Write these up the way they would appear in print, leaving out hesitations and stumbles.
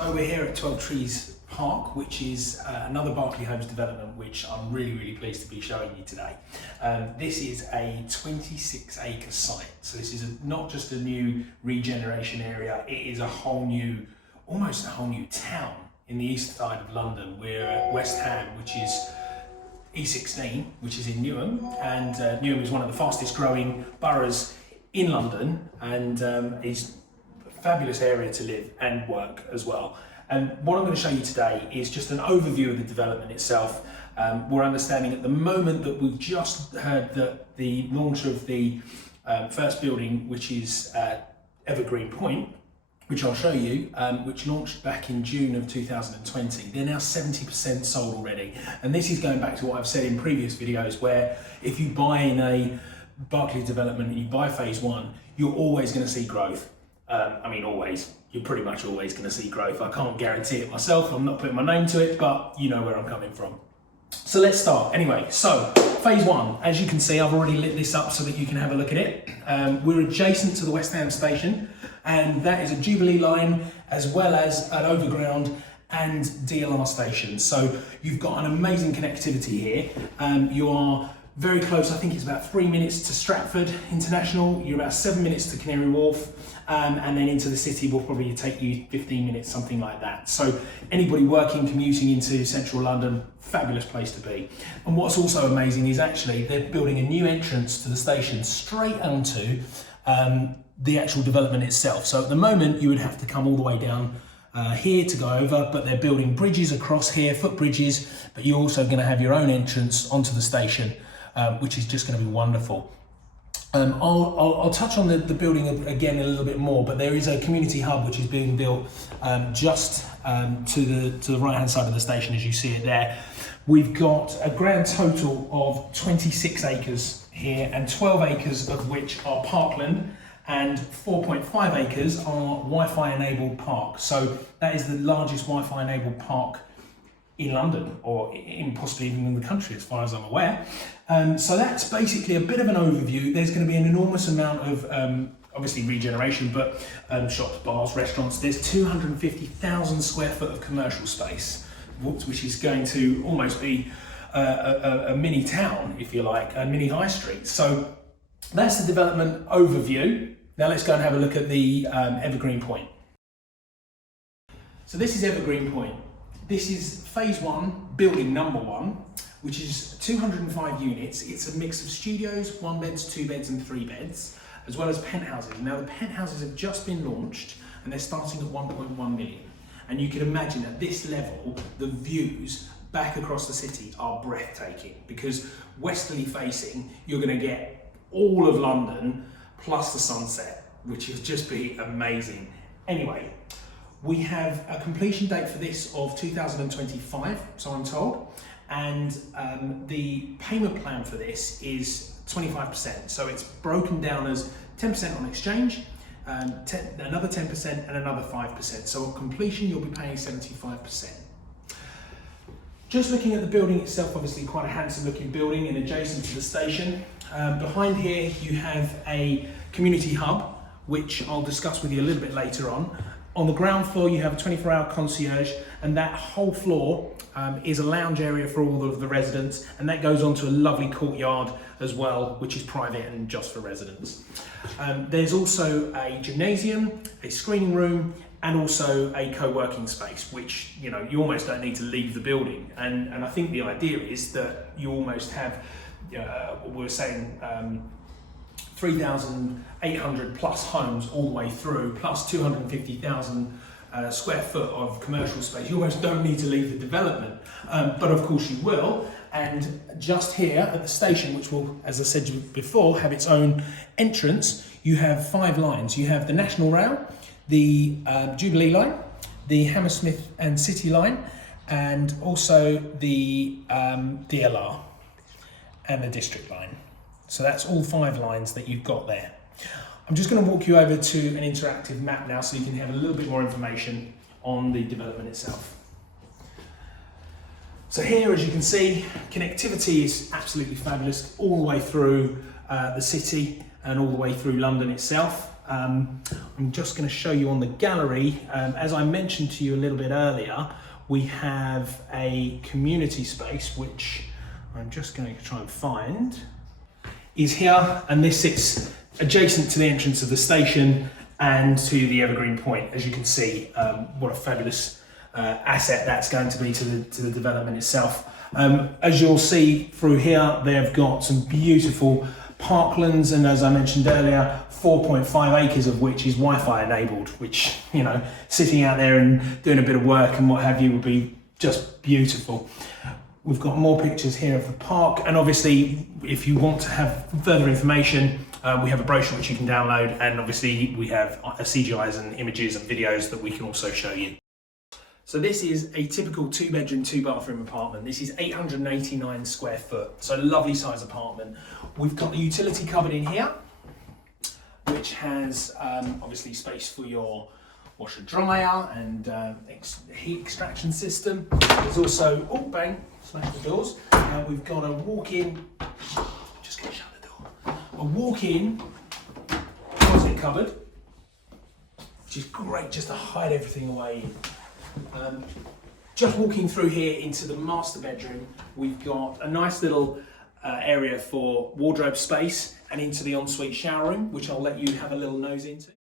So we're here at TwelveTrees Park, which is another Berkeley Homes development, which I'm really pleased to be showing you today. This is a 26-acre site. So this is not just a new regeneration area, it is a whole new, almost a whole new town in the east side of London. We're at West Ham, which is E16, which is in Newham, and Newham is one of the fastest growing boroughs in London, and is fabulous area to live and work as well. And what I'm going to show you today is just an overview of the development itself. We're understanding at the moment that we've just heard that the launch of the first building, which is Evergreen Point, which I'll show you, which launched back in June of 2020. They're now 70% sold already. And this is going back to what I've said in previous videos, where if you buy in a Berkeley development and you buy phase one, you're always going to see growth. Always. You're pretty much always going to see growth. I can't guarantee it myself. I'm not putting my name to it, but you know where I'm coming from. So let's start. Anyway, so phase one, as you can see, I've already lit this up so that you can have a look at it. We're adjacent to the West Ham station, and that is a Jubilee line as well as an overground and DLR station. So you've got an amazing connectivity here. You are very close. I think it's about 3 minutes to Stratford International. You're about 7 minutes to Canary Wharf, and then into the city will probably take you 15 minutes, something like that. So anybody working, commuting into central London, fabulous place to be. And what's also amazing is actually they're building a new entrance to the station straight onto the actual development itself. So at the moment you would have to come all the way down here to go over, but they're building bridges across here, footbridges, but you're also going to have your own entrance onto the station, which is just going to be wonderful. I'll touch on the building again a little bit more, but there is a community hub which is being built just to the right hand side of the station, as you see it there. We've got a grand total of 26 acres here, and 12 acres of which are parkland, and 4.5 acres are Wi-Fi enabled park. So that is the largest Wi-Fi enabled park in London, or in possibly even in the country, as far as I'm aware. So that's basically a bit of an overview. There's going to be an enormous amount of obviously regeneration, but shops, bars, restaurants. There's 250,000 square foot of commercial space, which is going to almost be a mini town, if you like, a mini high street. So that's the development overview. Now let's go and have a look at the Evergreen Point. So this is Evergreen Point. This is phase one, building number one, which is 205 units. It's a mix of studios, 1 beds, 2 beds and 3 beds, as well as penthouses. Now the penthouses have just been launched and they're starting at 1.1 million. And you can imagine at this level, the views back across the city are breathtaking, because westerly facing, you're going to get all of London plus the sunset, which will just be amazing. Anyway, we have a completion date for this of 2025, so I'm told, and the payment plan for this is 25%. So it's broken down as 10% on exchange, another 10% and another 5%. So on completion, you'll be paying 75%. Just looking at the building itself, obviously quite a handsome looking building and adjacent to the station. Behind here, you have a community hub, which I'll discuss with you a little bit later on. On the ground floor, you have a 24-hour concierge, and that whole floor is a lounge area for all of the residents, and that goes on to a lovely courtyard as well, which is private and just for residents. There's also a gymnasium, a screening room, and also a co-working space, which you almost don't need to leave the building. And I think the idea is that you almost have, we're saying, 3,800 plus homes all the way through, plus 250,000 square foot of commercial space. You almost don't need to leave the development, but of course you will. And just here at the station, which will, as I said before, have its own entrance, you have 5 lines. You have the National Rail, the Jubilee line, the Hammersmith and City line, and also the DLR and the District line. So that's all 5 lines that you've got there. I'm just going to walk you over to an interactive map now so you can have a little bit more information on the development itself. So here, as you can see, connectivity is absolutely fabulous all the way through the city and all the way through London itself. I'm just going to show you on the gallery. As I mentioned to you a little bit earlier, we have a community space, which I'm just going to try and find, is here, and this sits adjacent to the entrance of the station and to the Evergreen Point. As you can see, what a fabulous asset that's going to be to the development itself. As you'll see through here, they've got some beautiful parklands, and as I mentioned earlier, 4.5 acres of which is Wi-Fi enabled, which, you know, sitting out there and doing a bit of work and what have you would be just beautiful. We've got more pictures here of the park, and obviously if you want to have further information, we have a brochure which you can download, and obviously we have CGIs and images and videos that we can also show you. So this is a typical 2-bedroom, 2-bathroom apartment. This is 889 square foot, so lovely size apartment. We've got the utility cupboard in here, which has obviously space for your washer dryer and heat extraction system. There's also, oh bang, smash the doors. We've got a walk-in, just gonna shut the door, a walk-in closet cupboard, which is great just to hide everything away in. Just walking through here into the master bedroom, we've got a nice little area for wardrobe space and into the ensuite shower room, which I'll let you have a little nose into.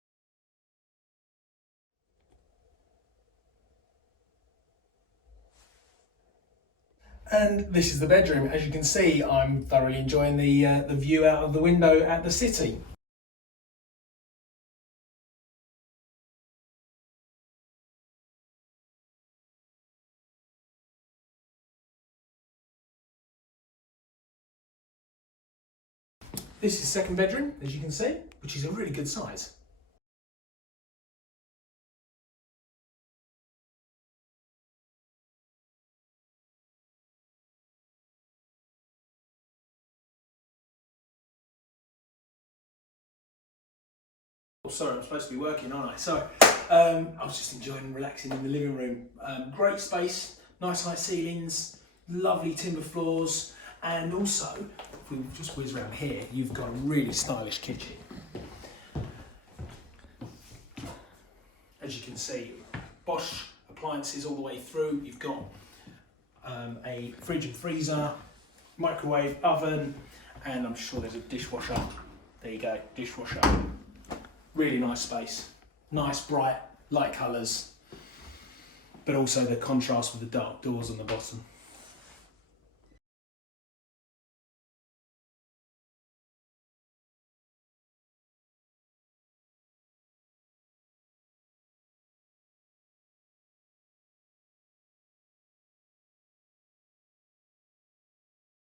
And this is the bedroom. As you can see, I'm thoroughly enjoying the view out of the window at the city. This is the second bedroom, as you can see, which is a really good size. Oh, sorry, I'm supposed to be working, aren't I? Sorry. I was just enjoying and relaxing in the living room. Great space, nice high ceilings, lovely timber floors, and also, if we just whiz around here, you've got a really stylish kitchen. As you can see, Bosch appliances all the way through. You've got a fridge and freezer, microwave, oven, and I'm sure there's a dishwasher. There you go, dishwasher. Really nice space. Nice, bright, light colours, but also the contrast with the dark doors on the bottom.